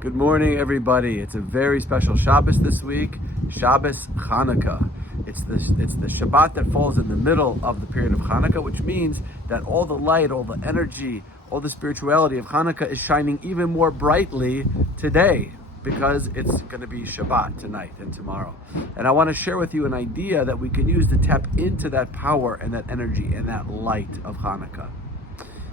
Good morning, everybody. It's a very special Shabbat this week, Shabbat Chanukah. It's the Shabbat that falls in the middle of the period of Chanukah, which means that all the light, all the energy, all the spirituality of Chanukah is shining even more brightly today, because it's going to be Shabbat tonight and tomorrow. And I want to share with you an idea that we can use to tap into that power and that energy and that light of Hanukkah.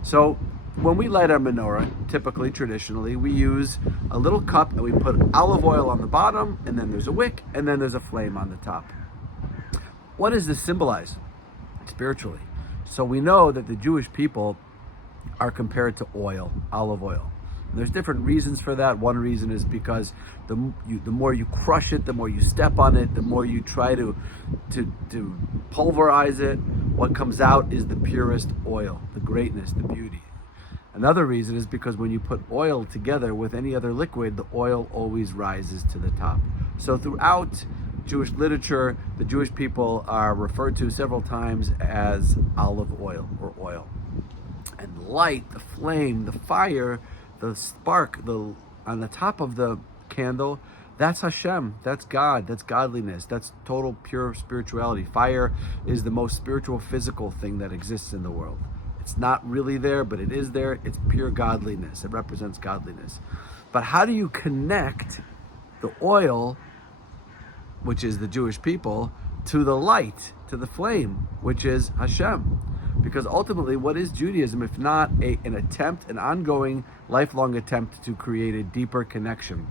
So when we light our menorah, typically, traditionally, we use a little cup and we put olive oil on the bottom, and then there's a wick, and then there's a flame on the top. What does this symbolize spiritually? So we know that the Jewish people are compared to oil, olive oil. And there's different reasons for that. One reason is because the more you crush it, the more you step on it, the more you try to pulverize it, what comes out is the purest oil, the greatness, the beauty. Another reason is because when you put oil together with any other liquid, the oil always rises to the top. So throughout Jewish literature, the Jewish people are referred to several times as olive oil or oil. And light, the flame, the fire, the spark, on the top of the candle, that's Hashem, that's God, that's godliness, that's total pure spirituality. Fire is the most spiritual physical thing that exists in the world. It's not really there, but it is there. It's pure godliness. It represents godliness. But how do you connect the oil, which is the Jewish people, to the light, to the flame, which is Hashem? Because ultimately, what is Judaism if not an ongoing, lifelong attempt to create a deeper connection,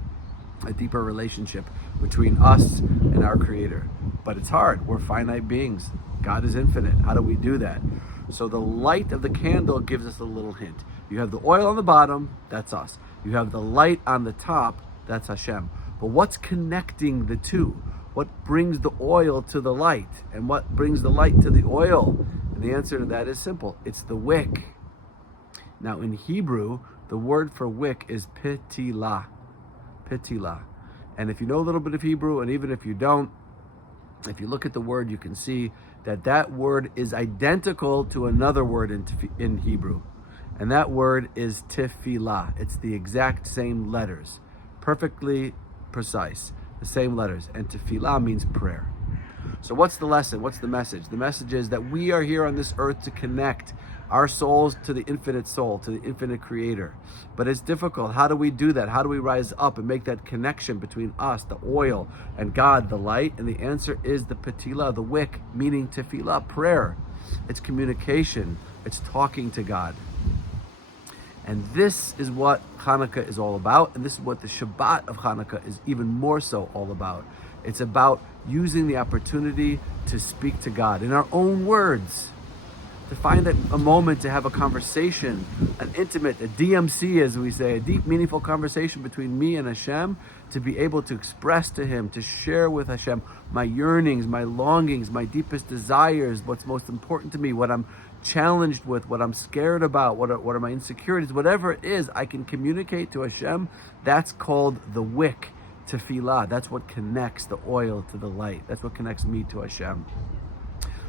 a deeper relationship between us and our Creator? But it's hard. We're finite beings. God is infinite. How do we do that? So the light of the candle gives us a little hint. You have the oil on the bottom, that's us. You have the light on the top, that's Hashem. But what's connecting the two? What brings the oil to the light? And what brings the light to the oil? And the answer to that is simple. It's the wick. Now in Hebrew, the word for wick is petilah. Petilah. And if you know a little bit of Hebrew, and even if you don't, if you look at the word, you can see that word is identical to another word in Hebrew. And that word is tefillah. It's the exact same letters. Perfectly precise. The same letters. And tefillah means prayer. So what's the lesson? What's the message? The message is that we are here on this earth to connect our souls to the infinite soul, to the infinite Creator. But it's difficult. How do we do that? How do we rise up and make that connection between us, the oil, and God, the light? And the answer is the petilah, the wick, meaning tefillah, prayer. It's communication. It's talking to God. And this is what Hanukkah is all about. And this is what the Shabbat of Hanukkah is even more so all about. It's about using the opportunity to speak to God in our own words, to find a moment to have a conversation, an intimate, a DMC as we say, a deep, meaningful conversation between me and Hashem, to be able to express to Him, to share with Hashem my yearnings, my longings, my deepest desires, what's most important to me, what I'm challenged with, what I'm scared about, what are my insecurities, whatever it is, I can communicate to Hashem. That's called the wick, tefillah. That's what connects the oil to the light. That's what connects me to Hashem.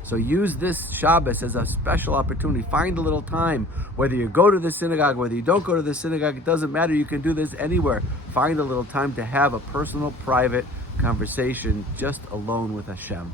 So use this Shabbos as a special opportunity. Find a little time, whether you go to the synagogue, whether you don't go to the synagogue, it doesn't matter. You can do this anywhere. Find a little time to have a personal, private conversation just alone with Hashem.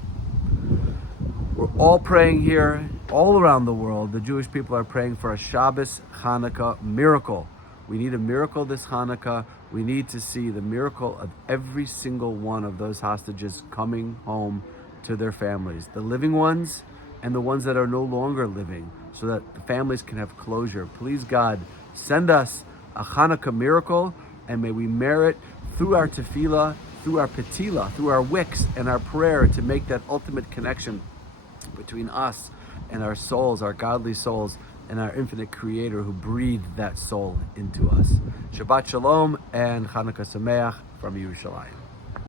We're all praying here, all around the world. The Jewish people are praying for a Shabbos Hanukkah miracle. We need a miracle this Hanukkah. We need to see the miracle of every single one of those hostages coming home to their families, the living ones and the ones that are no longer living, so that the families can have closure. Please, God, send us a Hanukkah miracle, and may we merit through our tefillah, through our petilah, through our wicks and our prayer, to make that ultimate connection between us and our souls, our godly souls, and our infinite Creator who breathed that soul into us. Shabbat Shalom and Chanukah Samayach from Yerushalaim.